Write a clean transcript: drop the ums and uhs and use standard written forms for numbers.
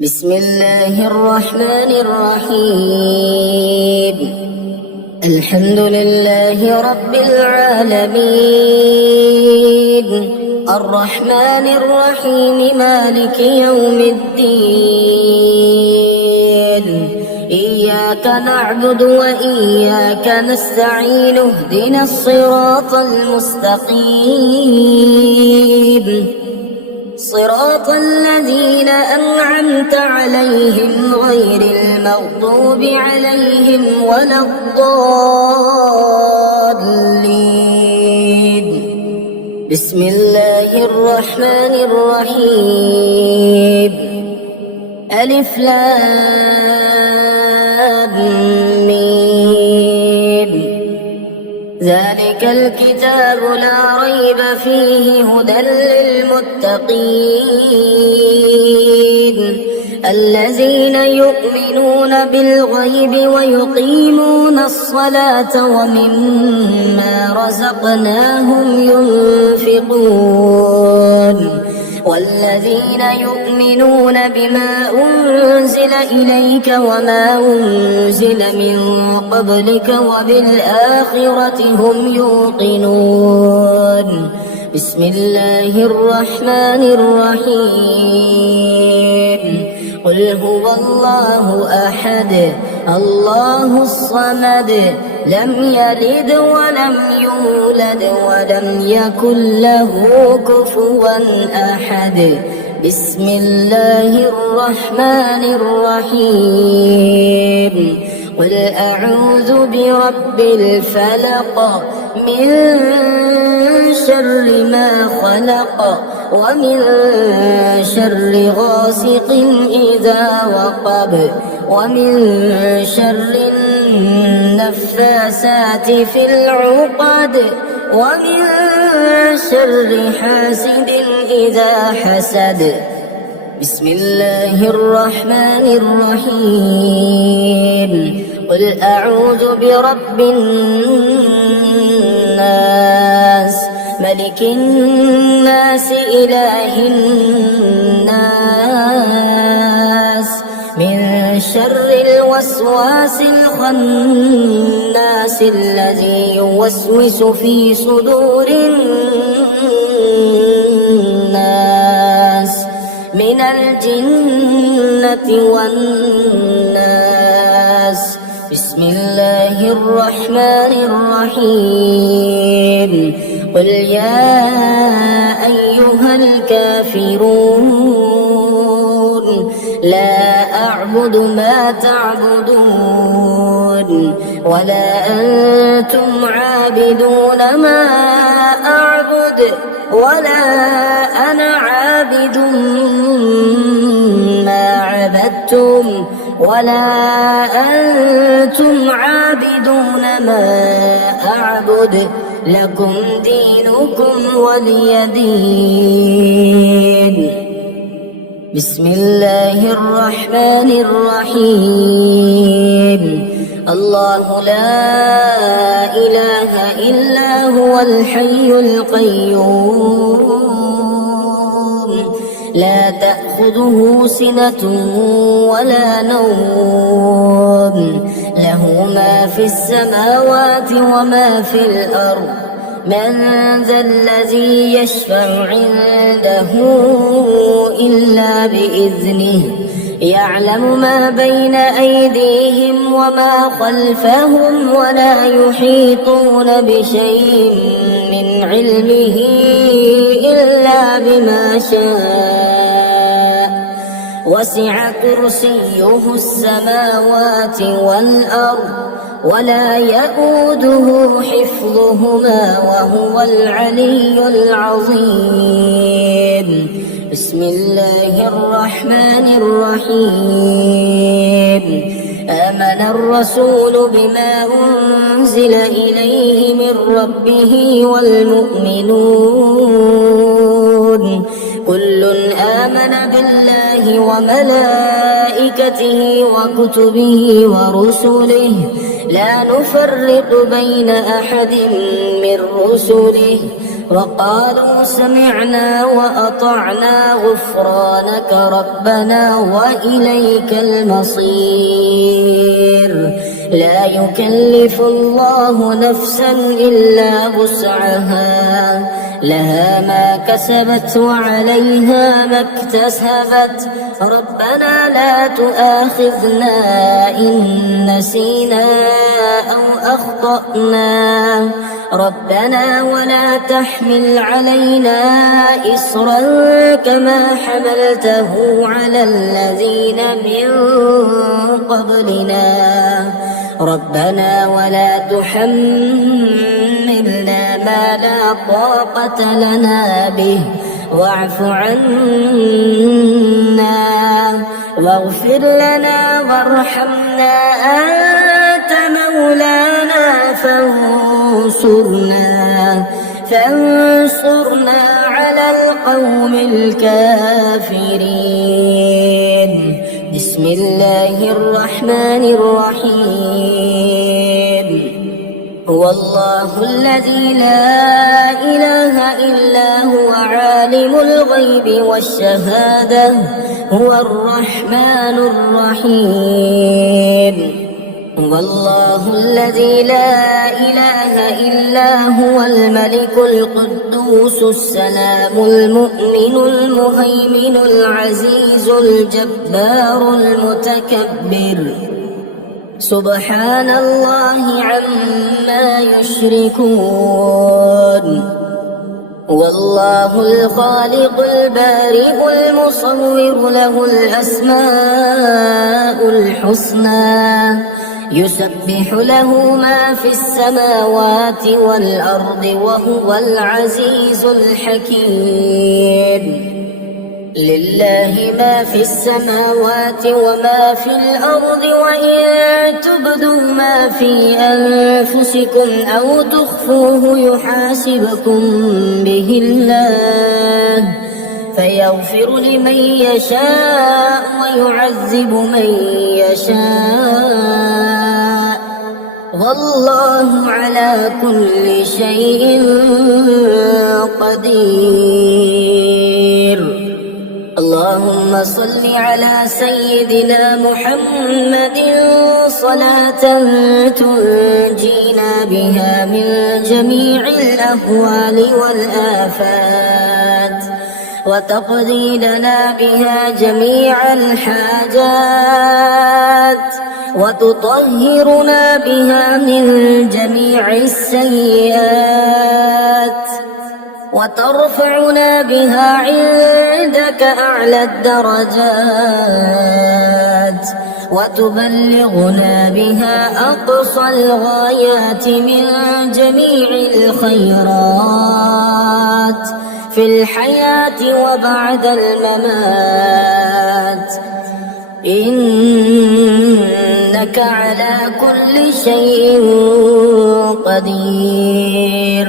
بسم الله الرحمن الرحيم. الحمد لله رب العالمين، الرحمن الرحيم، مالك يوم الدين. إياك نعبد وإياك نستعين، اهدنا الصراط المستقيم، صراط الذين أنعمت عليهم غير المغضوب عليهم ولا الضالين. بسم الله الرحمن الرحيم. ألف لام ميم. ذلك الكتاب لا ريب فيه هدى للمتقين، الذين يؤمنون بالغيب ويقيمون الصلاة ومما رزقناهم ينفقون، والذين يؤمنون بما أنزل إليك وما أنزل من قبلك وبالآخرة هم يوقنون. بسم الله الرحمن الرحيم. قل هو الله أحد، الله الصمد، لم يلد ولم يولد ولم يكن له كفوا أحد. بسم الله الرحمن الرحيم. قل أعوذ برب الفلق، من شر ما خلق، ومن شر غاسق إذا وقب، ومن شر النفاثات في العقد، ومن شر حاسد إذا حسد. بسم الله الرحمن الرحيم. قل أعوذ برب الناس، ملك الناس، إله الناس، من شر الوسواس الخناس الذي يوسوس في صدور الناس من الجنة والناس. بسم الله الرحمن الرحيم. قل يا أيها الكافرون لا أعبد ما تعبدون، ولا أنتم عابدون ما أعبد، ولا أنا عابد ما عبدتم، ولا أنتم عابدون ما أعبد، لكم دينكم ولي دين. بسم الله الرحمن الرحيم. الله لا إله إلا هو الحي القيوم، لا تأخذه سنة ولا نوم، له ما في السماوات وما في الأرض. من ذا الذي يشفع عنده إلا بإذنه، يعلم ما بين أيديهم وما خلفهم، ولا يحيطون بشيء من علمه إلا بما شاء، وسع كرسيه السماوات والأرض، ولا يؤوده حفظهما وهو العلي العظيم. بسم الله الرحمن الرحيم. آمن الرسول بما أنزل إليه من ربه والمؤمنون، كل آمن بالله وملائكته وكتبه ورسله، لا نفرق بين أحد من رسله، وقالوا سمعنا وأطعنا غفرانك ربنا وإليك المصير. لا يكلف الله نفسا إلا وسعها، لها ما كسبت وعليها ما اكتسبت. ربنا لا تؤاخذنا إن نسينا أو أخطأنا، ربنا ولا تحمل علينا إصرا كما حملته على الذين من قبلنا، ربنا ولا تحملنا ما لا طاقة لنا به واعف عنا واغفر لنا وارحمنا أنت مولانا فانصرنا على القوم الكافرين. بسم الله الرحمن الرحيم. هو الله الذي لا إله إلا هو عالم الغيب والشهادة، هو الرحمن الرحيم. هو الله الذي لا إله إلا هو الملك القدوس السلام المؤمن المهيمن العزيز الجبار المتكبر. سبحان الله عما يشركون. والله الخالق البارئ المصور له الأسماء الحسنى، يسبح له ما في السماوات والأرض وهو العزيز الحكيم. لله ما في السماوات وما في الأرض، وإن تبدوا ما في أنفسكم أو تخفوه يحاسبكم به الله، فيغفر لمن يشاء ويعذب من يشاء، والله على كل شيء قدير. اللهم صل على سيدنا محمد صلاة تنجينا بها من جميع الأهوال والآفات، وتقضي لنا بها جميع الحاجات، وتطهرنا بها من جميع السيئات، وترفعنا بها عندك أعلى الدرجات، وتبلغنا بها أقصى الغايات من جميع الخيرات في الحياة وبعد الممات، إنك على كل شيء قدير.